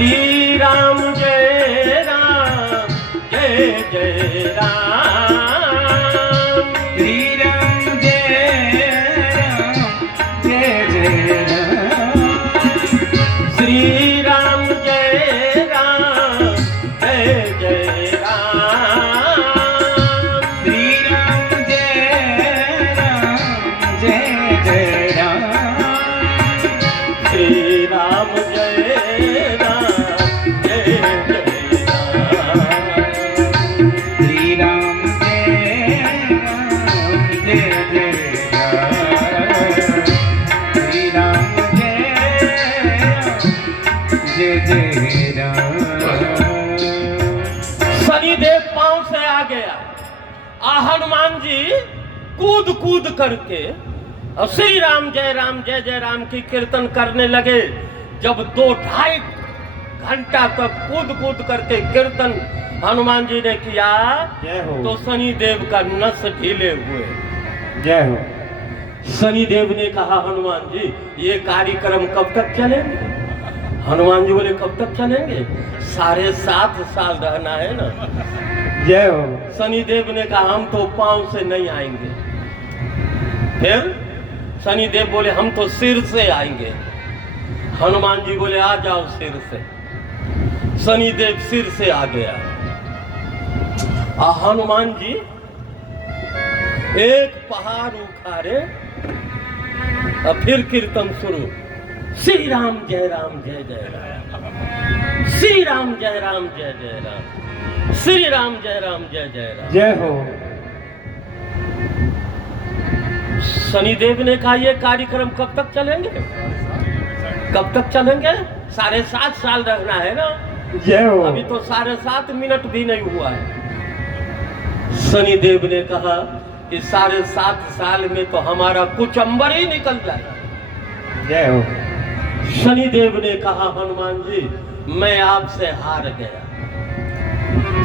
श्री राम जय जय राम, श्री राम जय जय राम, श्री राम जय जय राम, श्री राम जय राम, श्री राम जय शनिदेव पांव से आ गया। हनुमान जी कूद कूद करके और श्री राम जय राम की कीर्तन करने लगे। जब 2-2.5 घंटा तक कूद कूद करके कीर्तन हनुमान जी ने किया तो शनिदेव का नस ढीले हुए। जय हो। शनिदेव ने कहा हनुमान जी ये कार्यक्रम कब तक चलेंगे? हनुमान जी बोले कब तक चलेंगे? 7.5 साल रहना है ना। जय हो। शनिदेव ने कहा हम तो पांव से नहीं आएंगे। फिर शनिदेव बोले हम तो सिर से आएंगे। हनुमान जी बोले आ जाओ सिर से। शनिदेव सिर से आ गया। हनुमान जी एक पहाड़ उखाड़े और फिर कीर्तन शुरू। श्री राम जय राम, श्री राम जय राम, श्री राम जय राम। जय हो। शनिदेव ने कहा ये कार्यक्रम कब तक चलेंगे? कब तक चलेंगे? 7.5 साल रहना है ना। जय हो। अभी तो 7.5 मिनट भी नहीं हुआ है। शनिदेव ने कहा कि 7.5 साल में तो हमारा कुचंबर ही निकल जाए। जय हो। शनिदेव ने कहा हनुमान जी मैं आपसे हार गया।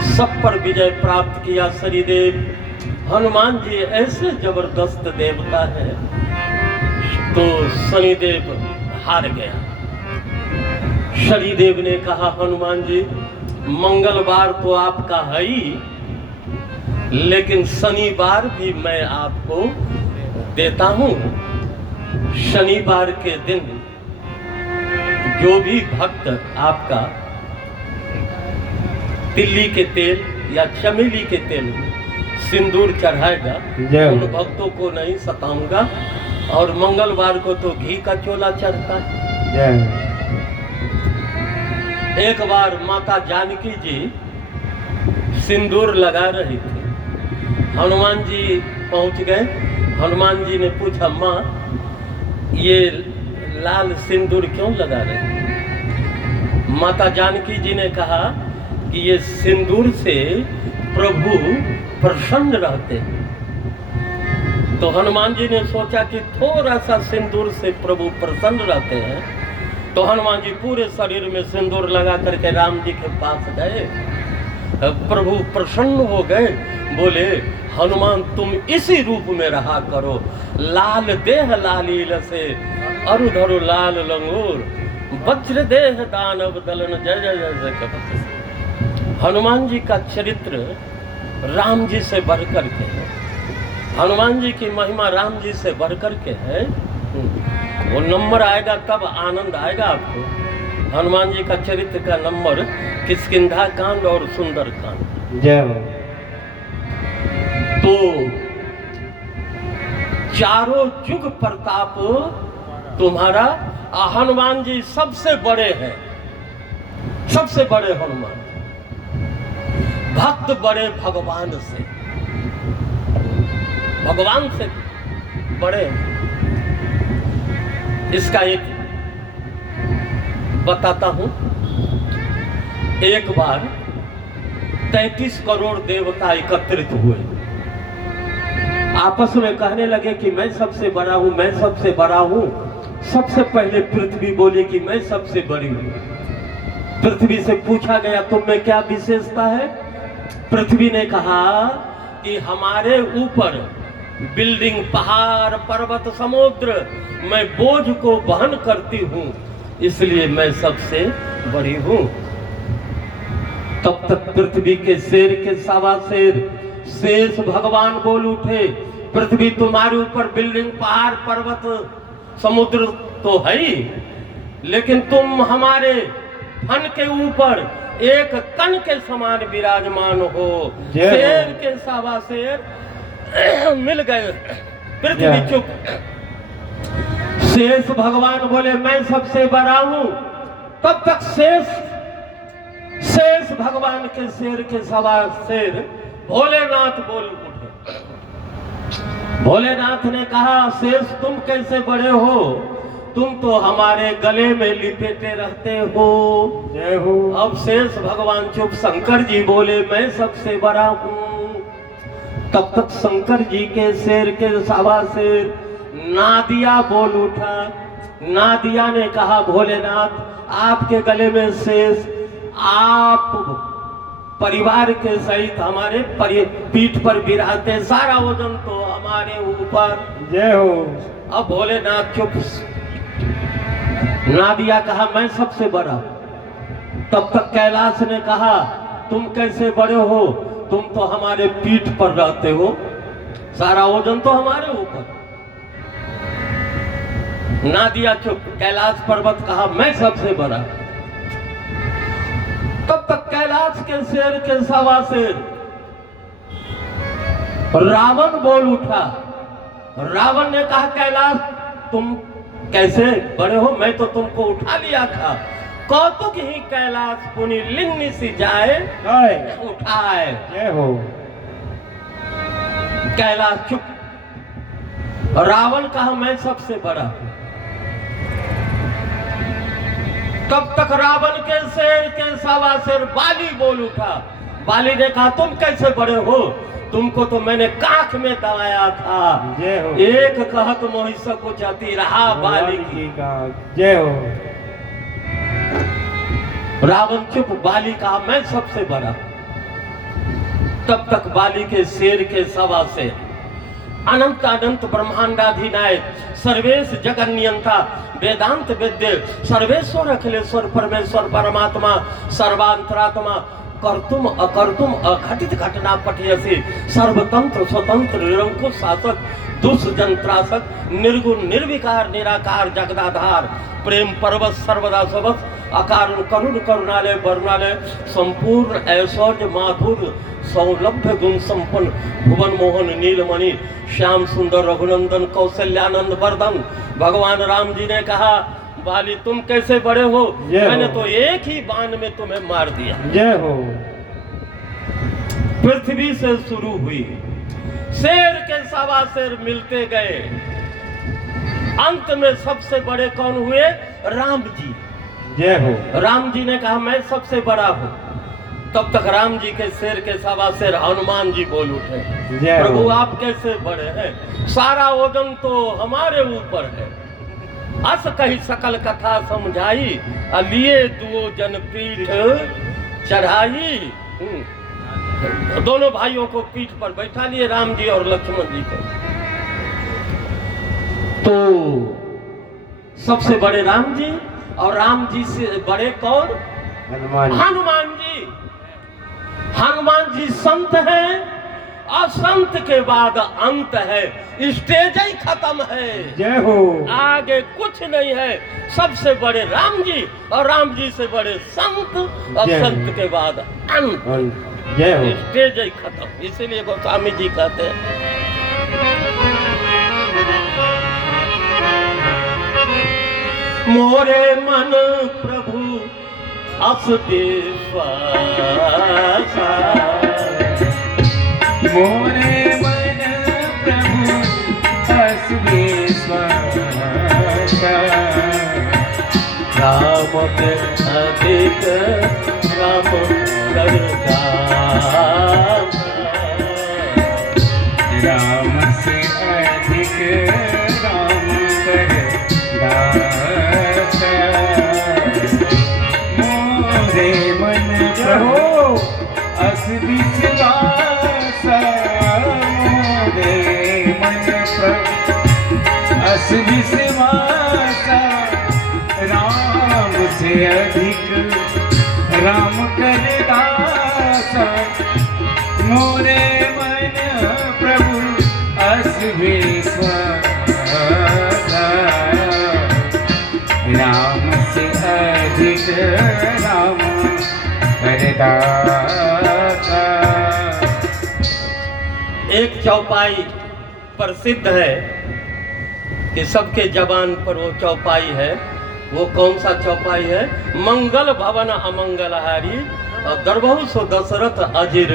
सब पर विजय प्राप्त किया शनिदेव। हनुमान जी ऐसे जबरदस्त देवता है तो शनिदेव हार गया। शनिदेव ने कहा हनुमान जी मंगलवार तो आपका है ही, लेकिन शनिवार भी मैं आपको देता हूं। शनिवार के दिन जो भी भक्त आपका तिल्ली के तेल या चमेली के तेल सिंदूर चढ़ाएगा उन भक्तों को नहीं सताऊंगा। और मंगलवार को तो घी का चोला चढ़ता है। एक बार माता जानकी जी सिंदूर लगा रही थी। हनुमान जी पहुंच गए। हनुमान जी ने पूछा माँ ये लाल सिंदूर क्यों लगा रहे? माता जानकी जी ने कहा कि ये सिंदूर से प्रभु प्रसन्न रहते हैं। तो हनुमान जी ने सोचा कि थोड़ा सा सिंदूर से प्रभु प्रसन्न रहते हैं। तो हनुमान जी पूरे शरीर में सिंदूर लगा करके राम जी के पास गए। प्रभु प्रसन्न हो गए। बोले हनुमान तुम इसी रूप में रहा करो। लाल देह लालील से अरुधरु लाल लंगूर, वज्र देह दानव दलन जय जय जय कपट। हनुमान जी का चरित्र राम जी से बढ़कर के है। हनुमान जी की महिमा राम जी से बढ़कर के है। वो नंबर आएगा तब आनंद आएगा आपको। हनुमान जी का चरित्र का नंबर किष्किंधा कांड और सुंदर कांड। जय हो। तो चारों युग प्रताप तुम्हारा। हनुमान जी सबसे बड़े हैं, सबसे बड़े हनुमान। भक्त बड़े भगवान से, भगवान से बड़े। इसका एक बताता हूं। एक बार 33 करोड़ देवता एकत्रित हुए। आपस में कहने लगे कि मैं सबसे बड़ा हूं, मैं सबसे बड़ा हूं। सबसे पहले पृथ्वी बोली कि मैं सबसे बड़ी हूं। पृथ्वी से पूछा गया तुम में क्या विशेषता है? पृथ्वी ने कहा कि हमारे ऊपर बिल्डिंग, पहाड़, पर्वत, समुद्र, मैं बोझ को वहन करती हूँ, इसलिए मैं सबसे बड़ी हूँ। तब तक पृथ्वी के शेर के सवा शेर शेष भगवान बोल उठे, पृथ्वी तुम्हारे ऊपर बिल्डिंग पहाड़ पर्वत समुद्र तो है ही, लेकिन तुम हमारे फन के ऊपर एक कण के समान विराजमान हो। शेर के सवा शेर मिल गए, पृथ्वी चुप। शेष भगवान बोले मैं सबसे बड़ा हूं। तब तक शेष भगवान के शेर के सवा शेर भोलेनाथ बोल उठे। भोलेनाथ ने कहा शेष तुम कैसे बड़े हो, तुम तो हमारे गले में लिपेटे रहते हो। जय हो। अब शेष भगवान चुप। शंकर जी बोले मैं सबसे बड़ा हूं। तब तक शंकर जी के शेर के सवा शेर नादिया बोल उठा। नादिया ने कहा भोलेनाथ आपके गले में शेष, आप परिवार के सहित हमारे पीठ पर बिराजते, सारा वजन तो हमारे ऊपर। जय हो। अब भोलेनाथ चुप। नादिया कहा मैं सबसे बड़ा। तब तक कैलाश ने कहा तुम कैसे बड़े हो, तुम तो हमारे पीठ पर रहते हो, सारा वजन तो हमारे ऊपर। नादिया चुप। कैलाश पर्वत कहा मैं सबसे बड़ा। तब तक कैलाश के शेर के सवा शेर रावण बोल उठा। रावण ने कहा कैलाश तुम कैसे बड़े हो, मैं तो तुमको उठा लिया था। कौतुक ही कैलाश पुनि लिंग सी जाए उठाए। जय हो। कैलाश चुप। रावण कहा मैं सबसे बड़ा। तब तक रावण के शेर के सवा शेर बाली बोल उठा। बाली ने कहा तुम कैसे बड़े हो, तुमको तो मैंने काख में दबाया था। जय हो। एक कहत मोहिष को जाती रहा बाली की। जय हो। रावण चुप। बाली कहा मैं सबसे बड़ा। तब तक बाली के शेर के सवा शेर अनंत अनंत ब्रह्मांडाधिनायक सर्वेश जगन्नियंता वेदांत वेद्य सर्वेश्वर अखिलेश्वर परमेश्वर परमात्मा सर्वांतरात्मा कर्तुम अकर्तुम अघटित घटना पठयसि सर्वतंत्र स्वतंत्र निरंकुश शासक दुष्जंत्रासक निर्गुण निर्विकार निराकार जगदाधार प्रेम पर्वत सर्वदा सबस अकारण करुण करुणालय वरुणालय संपूर्ण ऐश्वर्य माधुर्य सौलभ्य गुण संपन्न भुवन मोहन नीलमणि श्याम सुंदर रघुनंदन कौशल्यानंद वर्धन। भगवान राम जी ने कहा बाली तुम कैसे बड़े हो, मैंने तो एक ही बाण में तुम्हें मार दिया। जय हो। पृथ्वी से शुरू हुई, शेर के सवा शेर मिलते गए, अंत में सबसे बड़े कौन हुए? राम जी। जय हो। राम जी ने कहा मैं सबसे बड़ा हूं। तब तक राम जी के शेर के सवा शेर हनुमान जी बोल उठे प्रभु आप कैसे बड़े हैं, सारा वजन तो हमारे ऊपर है। अस कही सकल कथा समझाई, लिए दुओ जन पीठ चढ़ाई। दोनों भाइयों को पीठ पर बैठा लिए, राम जी और लक्ष्मण जी को। तो सबसे बड़े राम जी, और राम जी से बड़े कौन? हनुमान जी। हनुमान जी संत हैं, और संत के बाद अंत है, स्टेज ही खत्म है। जय हो। आगे कुछ नहीं है। सबसे बड़े राम जी, और राम जी से बड़े संत, और संत के बाद अंत। जय हो। स्टेज ही खत्म। इसीलिए गोस्वामी जी कहते हैं मोरे मन प्रभु अस विश्वासा, मोरे मन प्रभु अस विश्वासा, राम के अधिक राम करता, राम से अधिक राम करता। मोरे मन प्रभु अस विश्वासा, मोरे मन प्रभु अस विश्वासा, राम से अधिक राम कर दासा मोरे मन प्रभु अस विश्वासा राम से अधिक राम कर दासा। एक चौपाई प्रसिद्ध है कि सबके जबान पर वो चौपाई है। वो कौन सा चौपाई है? मंगल भवन अमंगलहारी और दरबहु सो दशरथ अजिर।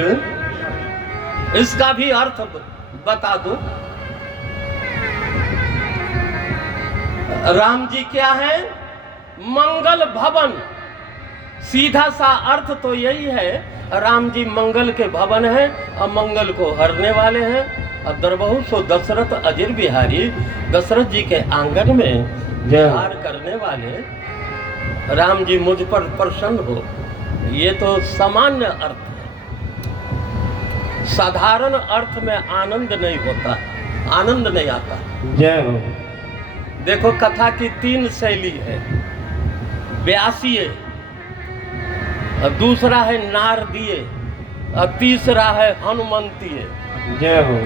इसका भी अर्थ बता दो। राम जी क्या है? मंगल भवन। सीधा सा अर्थ तो यही है, राम जी मंगल के भवन हैं और मंगल को हरने वाले हैं। और दरबहु सो दशरथ अजिर बिहारी, दशरथ जी के आंगन में विहार करने वाले राम जी मुझ पर प्रसन्न हो। ये तो सामान्य अर्थ है। साधारण अर्थ में आनंद नहीं होता, आनंद नहीं आता। जय हो। देखो कथा की 3 शैली है। व्यासीय, और दूसरा है नारदीय, और तीसरा है हनुमंतीय। जय हो।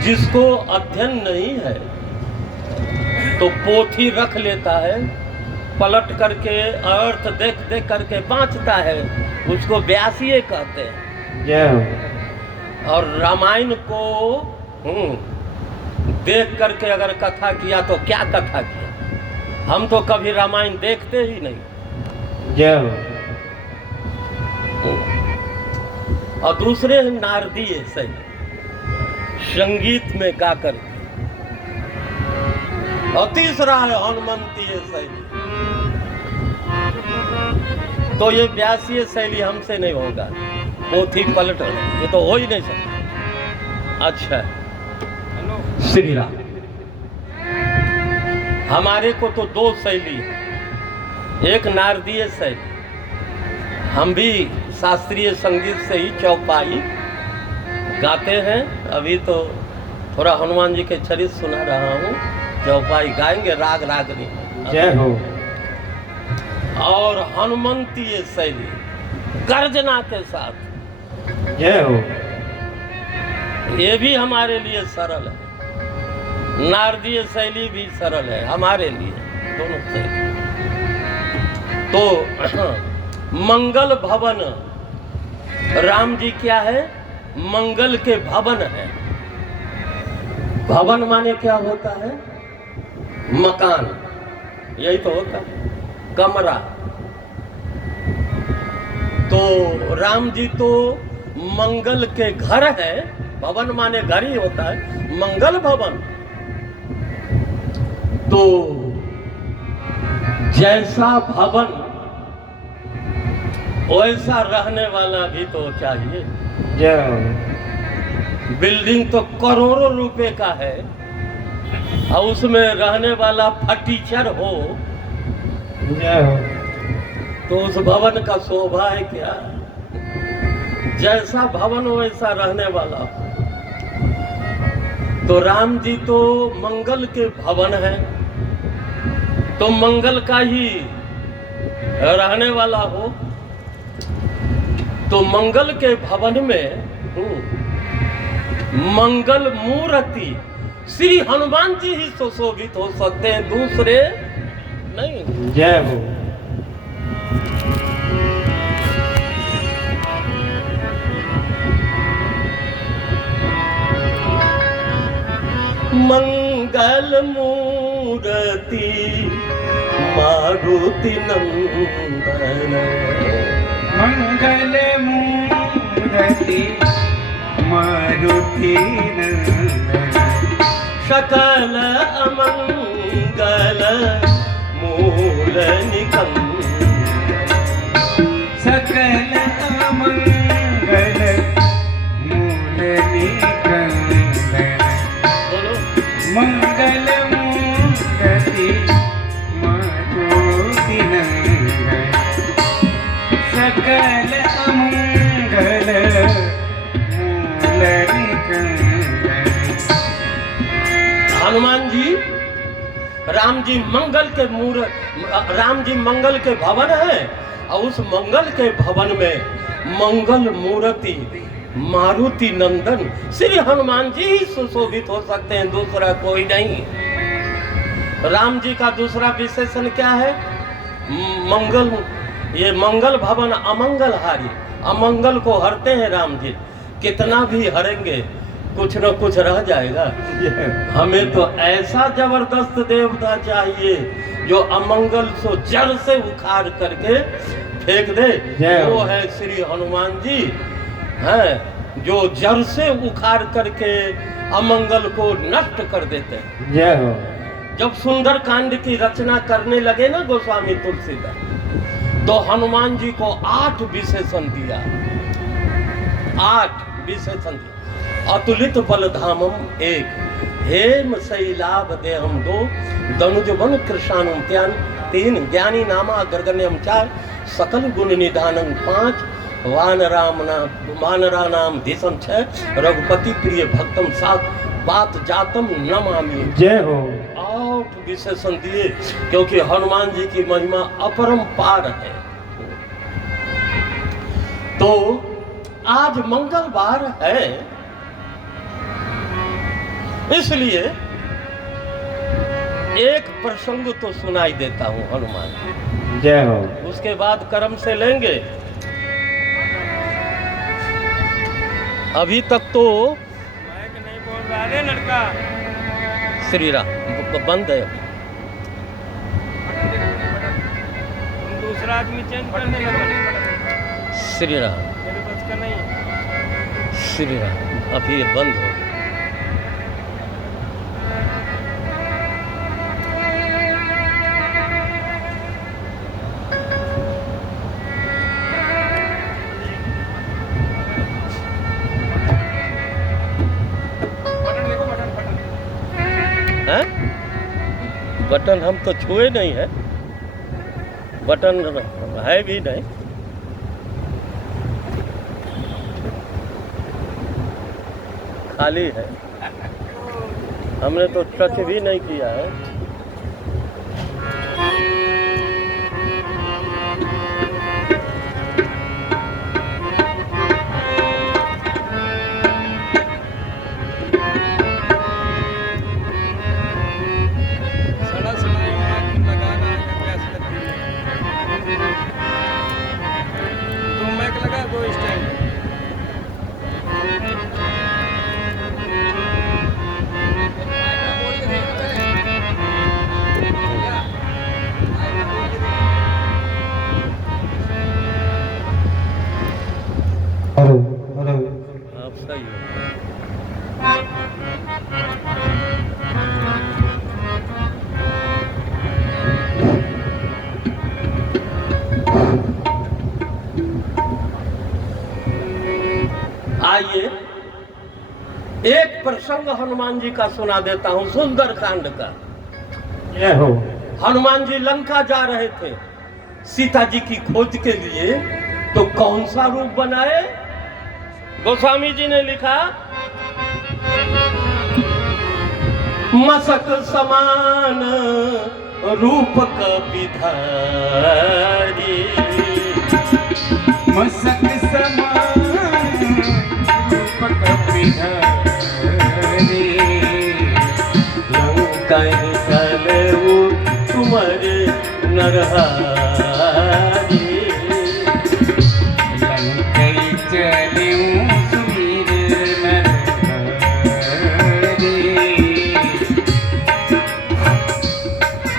जिसको अध्ययन नहीं है तो पोथी रख लेता है, पलट करके अर्थ देख देख करके बाँचता है, उसको व्यासीय कहते हैं। जय हो। और रामायण को देख करके अगर कथा किया तो क्या कथा किया? हम तो कभी रामायण देखते ही नहीं। जय हो। और दूसरे हैं नारदीय शैली, संगीत में गा करके। और तीसरा है हनुमंतीय शैली। तो ये व्यासीय शैली हमसे नहीं होगा, पोथी पलट ये तो हो ही नहीं सकता। अच्छा श्री राम, हमारे को तो 2 शैली है। एक नारदीय शैली, हम भी शास्त्रीय संगीत से ही चौपाई गाते हैं। अभी तो थोड़ा हनुमान जी के चरित्र सुना रहा हूँ, चौपाई गाएंगे राग रागनी। जय हो। और हनुमंतीय शैली गर्जना के साथ। जय हो। ये भी हमारे लिए सरल है, नारदीय शैली भी सरल है हमारे लिए, दोनों शैली। तो मंगल भवन, राम जी क्या है? मंगल के भवन है। भवन माने क्या होता है? मकान, यही तो होता है, कमरा। तो राम जी तो मंगल के घर है। भवन माने घर ही होता है, मंगल भवन। तो जैसा भवन वैसा रहने वाला भी तो चाहिए। जय हो। बिल्डिंग तो करोड़ों रुपए का है और उसमें रहने वाला फटीचर हो जय हो। तो उस भवन का शोभा है क्या? जैसा भवन वैसा रहने वाला हो। तो राम जी तो मंगल के भवन है, तो मंगल का ही रहने वाला हो। तो मंगल के भवन में मंगल मूर्ति श्री हनुमान जी ही सुशोभित हो सकते हैं, दूसरे नहीं। जय हो। मंगल मूर्ति मारुति नंदन, मंगल मूर्ति मारुति नंदन, सकल अमंगल मूल निकंदन, सकल अमंगल मूल निकंदन, बोलो मंगल मूर्ति मारुति नंदन, सकल अमंगल मूल निकंदन। हनुमान जी राम जी मंगल के भवन है और उस मंगल के भवन में मंगल मूर्ति मारुति नंदन श्री हनुमान जी ही सुशोभित हो सकते हैं, दूसरा कोई नहीं। राम जी का दूसरा विशेषण क्या है? मंगल, ये मंगल भवन अमंगल हारी, अमंगल को हरते हैं राम जी। कितना भी हरेंगे कुछ न कुछ रह जाएगा। हमें तो ऐसा जबरदस्त देवता चाहिए जो अमंगल को जड़ से उखाड़ करके फेंक दे। वो है श्री हनुमान जी, है जो जड़ से उखाड़ करके अमंगल को नष्ट कर देते हैं। जय हो। जब सुंदर कांड की रचना करने लगे ना गोस्वामी तुलसीदास, तो हनुमान जी को 8 विशेषण दिया, 8 विशेषण दिया। अतुलित बलधामम 1, हेम शैलाभ देहम 2, दनुजवन कृष्णानुम 3, ज्ञानी नामा अग्रगण्यम 4, सकल गुण निधानम 5, वानरा नाम दिशम 6, रघुपति प्रिय भक्तम 7, बात जातम नमामि। जय हो। 8 विशेषण दिए क्योंकि हनुमान जी की महिमा अपरंपार है। तो आज मंगलवार है, इसलिए एक प्रसंग तो सुनाई देता हूं हनुमान। जय हो। उसके बाद कर्म से लेंगे। अभी तक तो नहीं बोल रहा है लड़का। श्री राम बंद है। दूसरा आदमी चेंज करने लगा। श्री राम, मेरे बस का नहीं है। श्री राम, अभी ये बंद हो गया। बटन हम तो छुए नहीं है, बटन है भी नहीं। खाली है, हमने तो टच भी नहीं किया है। आप सही हो। आइए एक प्रसंग हनुमान जी का सुना देता हूं, सुंदर कांड का। जय हो। हनुमान जी लंका जा रहे थे सीता जी की खोज के लिए, तो कौन सा रूप बनाए? गोस्वामी जी ने लिखा, मसक समान रूप कपिधारी, मसक समान रूप कपिधारी, लंका चलऊ तुम्हारे नरहारी, लंकई चलऊ सुमीर नरहारी।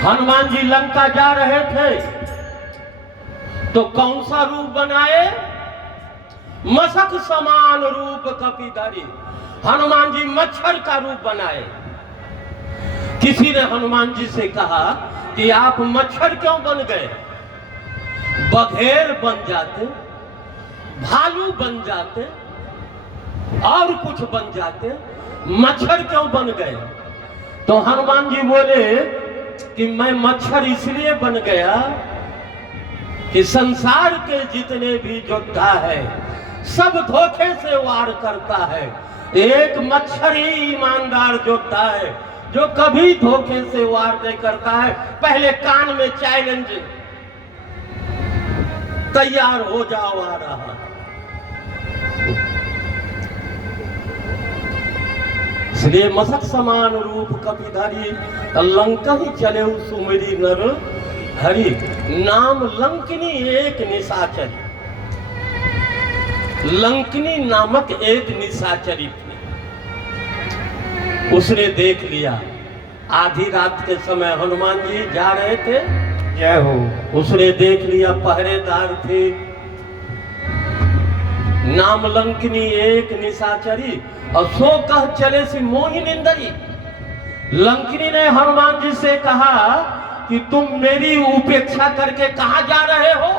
हनुमान जी लंका जा रहे थे तो कौन सा रूप बनाए? मसक समान रूप कपिधारी, हनुमान जी मच्छर का रूप बनाए। किसी ने हनुमान जी से कहा कि आप मच्छर क्यों बन गए? बघेर बन जाते, भालू बन जाते, और कुछ बन जाते, मच्छर क्यों बन गए? तो हनुमान जी बोले कि मैं मच्छर इसलिए बन गया कि संसार के जितने भी योद्धा है सब धोखे से वार करता है, एक मच्छर ही ईमानदार योद्धा है जो कभी धोखे से वार नहीं करता है। पहले कान में चैलेंज, तैयार हो जाओ, आ रहा। इसलिए मसक समान रूप कपिधारी, लंका ही चले सुमेरी नर हरि। नाम लंकिनी एक निशाचरी, लंकिनी नामक एक निशाचरी थी। उसने देख लिया, आधी रात के समय हनुमान जी जा रहे थे, जय हो। उसने देख लिया, पहरेदार थे। नाम लंकिनी एक निशाचरी, और सो कह चले सी मोहिनिंदरी। लंकिनी ने हनुमान जी से कहा कि तुम मेरी उपेक्षा करके कहां जा रहे हो?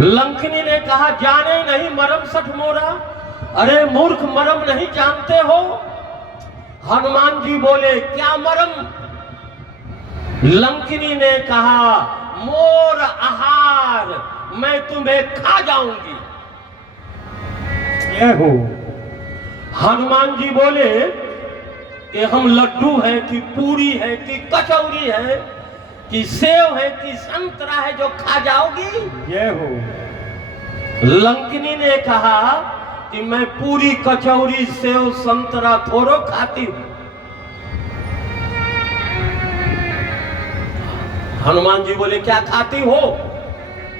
लंकिनी ने कहा, जाने नहीं मरम सठ मोरा। अरे मूर्ख, मरम नहीं जानते हो? हनुमान जी बोले, क्या मरम? लंकिनी ने कहा, मोर आहार, मैं तुम्हें खा जाऊंगी। जय हो। हनुमान जी बोले कि हम लड्डू है कि पूरी है कि कचौरी है कि सेव है कि संतरा है जो खा जाओगी? जय हो। लंकिनी ने कहा कि मैं पूरी कचौरी सेव संतरा थोड़ो खाती हूं। हनुमान जी बोले, क्या खाती हो?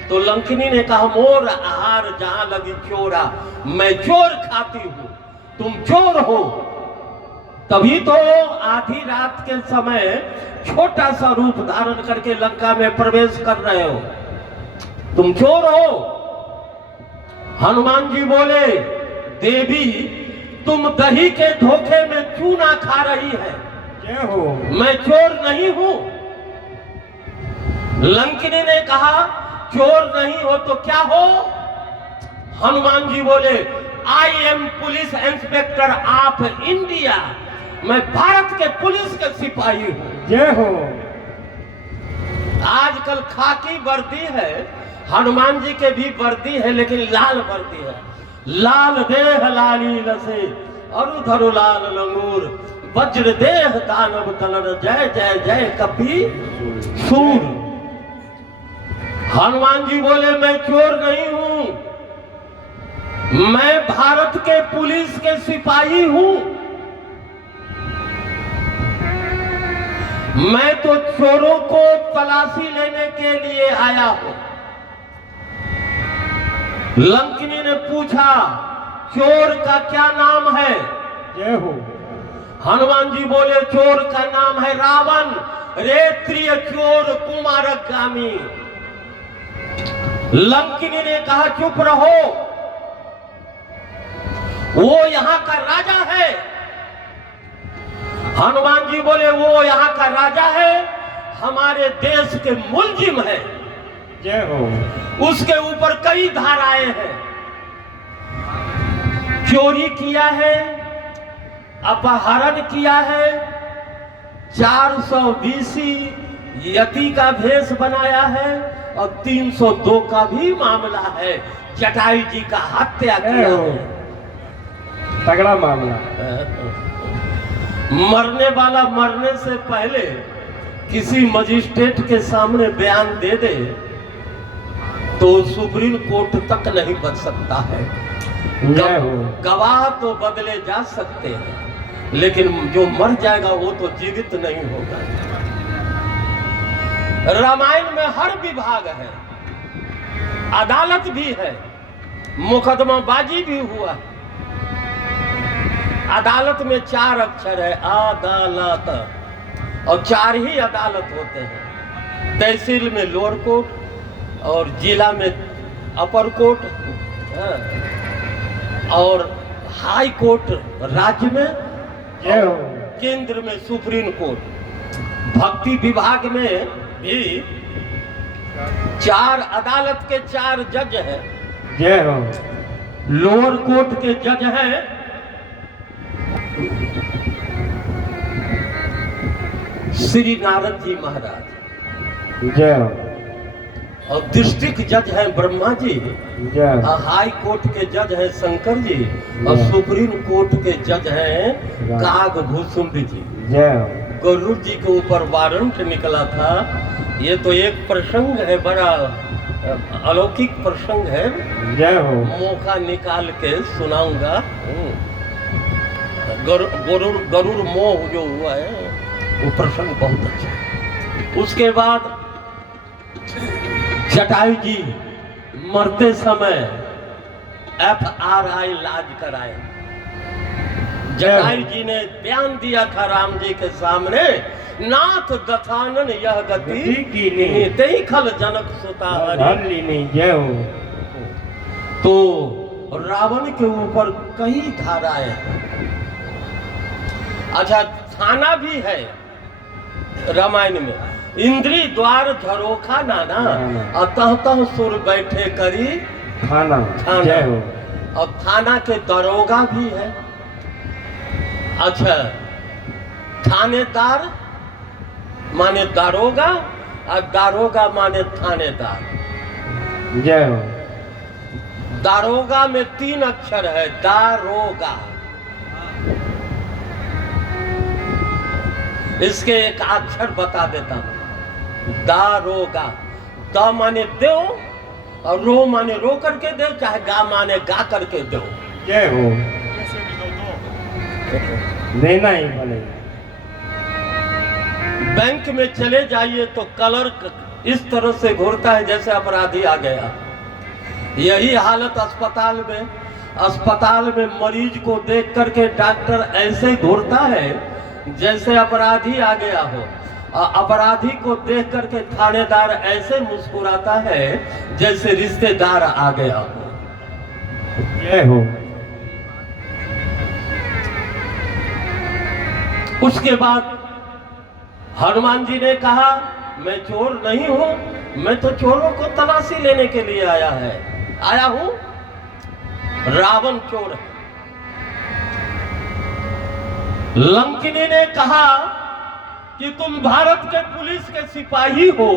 तो लंकिनी ने कहा, मोर आहार जहां लगी चोरा, मैं चोर खाती हूं, तुम चोर हो। तभी तो आधी रात के समय छोटा सा रूप धारण करके लंका में प्रवेश कर रहे हो, तुम चोर हो। हनुमान जी बोले, देवी तुम दही के धोखे में चूना खा रही है, जय हो। मैं चोर नहीं हूं। लंकिनी ने कहा, चोर नहीं हो तो क्या हो? हनुमान जी बोले, I am police inspector of India, मैं भारत के पुलिस के सिपाही हूं। जय हो। आजकल खाकी वर्दी है, हनुमान जी के भी वर्दी है, लेकिन लाल वर्दी है। लाल देह लाली लसे, अरुधरु लाल लंगूर, वज्र देह दानव तलर, जय जय जय कपी सूर। हनुमान जी बोले, मैं चोर नहीं हूं, मैं भारत के पुलिस के सिपाही हूं। मैं तो चोरों को तलाशी लेने के लिए आया हूं। लंकिनी ने पूछा, चोर का क्या नाम है? जय हो। हनुमान जी बोले, चोर का नाम है रावण, रेत्रिय चोर कुमारगामी। लंकिनी ने कहा, चुप रहो, वो यहां का राजा है। हनुमान जी बोले, वो यहां का राजा है, हमारे देश के मुलजिम है। जय हो। उसके ऊपर कई धाराएं हैं, चोरी किया है, अपहरण किया है, 420 यति का भेष बनाया है, और 302 का भी मामला है, जटायु जी का हत्या किया है। तगड़ा मामला। मरने वाला मरने से पहले किसी मजिस्ट्रेट के सामने बयान दे दे तो सुप्रीम कोर्ट तक नहीं बच सकता है। गवाह तो बदले जा सकते हैं, लेकिन जो मर जाएगा वो तो जीवित नहीं होगा। रामायण में हर विभाग है, अदालत भी है, मुकदमाबाजी भी हुआ है। अदालत में 4 अक्षर है, अदालत, और 4 ही अदालत होते हैं। तहसील में लोअर कोर्ट, और जिला में अपर कोर्ट, और हाई कोर्ट राज्य में, और केंद्र में सुप्रीम कोर्ट। भक्ति विभाग में भी 4 अदालत के 4 जज हैं। जय हो। लोअर कोर्ट के जज हैं श्री नारद जी महाराज। जय हो। और डिस्ट्रिक्ट जज हैं ब्रह्मा जी, जय हो। और हाई कोर्ट के जज हैं शंकर जी, और सुप्रीम कोर्ट के जज हैं कागभूषुंड जी। जय हो। गरुड़ जी के ऊपर वारंट निकला था। ये तो एक प्रसंग है, बड़ा अलौकिक प्रसंग है, जय हो। मौका निकाल के सुनाऊंगा। गरुड़ मोह जो हुआ है वो प्रसंग बहुत अच्छा है। उसके बाद जटायु जी मरते समय FRI लाज कराए। जटायु जी ने बयान दिया था राम जी के सामने, नाथ दथानन यह गति कीनी तेहि खल जनक सुता हरि लीनी। जय हो। तो रावण के ऊपर कई धाराएं हैं। अच्छा, थाना भी है रामायण में, इंद्री द्वार झरोखा नाना, अतः तह सुर बैठे करी थाना। थाना। जय हो। और थाना के दरोगा भी है। अच्छा, थानेदार माने दारोगा, और दारोगा माने थानेदार। जय हो। दारोगा में 3 अक्षर है, दारोगा। इसके एक अक्षर बता देता हूं, दारोगा। द माने दो, और रो माने रो करके दो, चाहे गा माने गा करके दो। जय हो। देना ही पड़ेगा। बैंक में चले जाइए तो क्लर्क इस तरह से घूरता है जैसे अपराधी आ गया। यही हालत अस्पताल में। अस्पताल में मरीज को देख करके डॉक्टर ऐसे घूरता है जैसे अपराधी आ गया हो। अपराधी को देख करके थानेदार ऐसे मुस्कुराता है जैसे रिश्तेदार आ गया हो। जय हो। उसके बाद हनुमान जी ने कहा, मैं चोर नहीं हूं, मैं तो चोरों को तलाशी लेने के लिए आया हूं। रावण चोर है। लंकिनी ने कहा कि तुम भारत के पुलिस के सिपाही हो,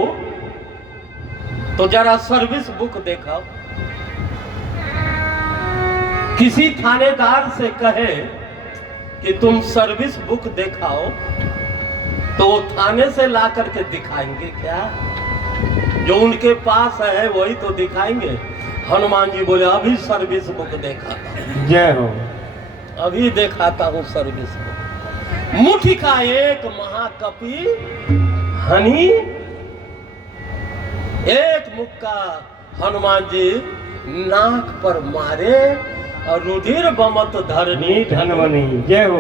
तो जरा सर्विस बुक दिखाओ। किसी थानेदार से कहे कि तुम सर्विस बुक दिखाओ, तो वो थाने से ला करके दिखाएंगे क्या? जो उनके पास है वही तो दिखाएंगे। हनुमान जी बोले, अभी सर्विस बुक दिखाता हूं। जय हो। अभी दिखाता हूं सर्विस बुक। मुठी का एक महाकपि हनी, एक मुक्का हनुमान जी नाक पर मारे, और रुधिर बमत धरनी धनवनी। जय हो।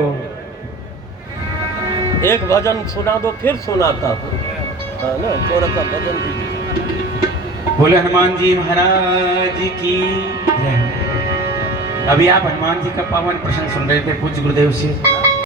एक भजन सुना दो, फिर सुनाता हूँ, है ना? थोड़ा सा भजन दीजिए। बोले हनुमान जी महाराज की जय। अभी आप हनुमान जी का पावन प्रसंग सुन रहे थे पूज्य गुरुदेव से।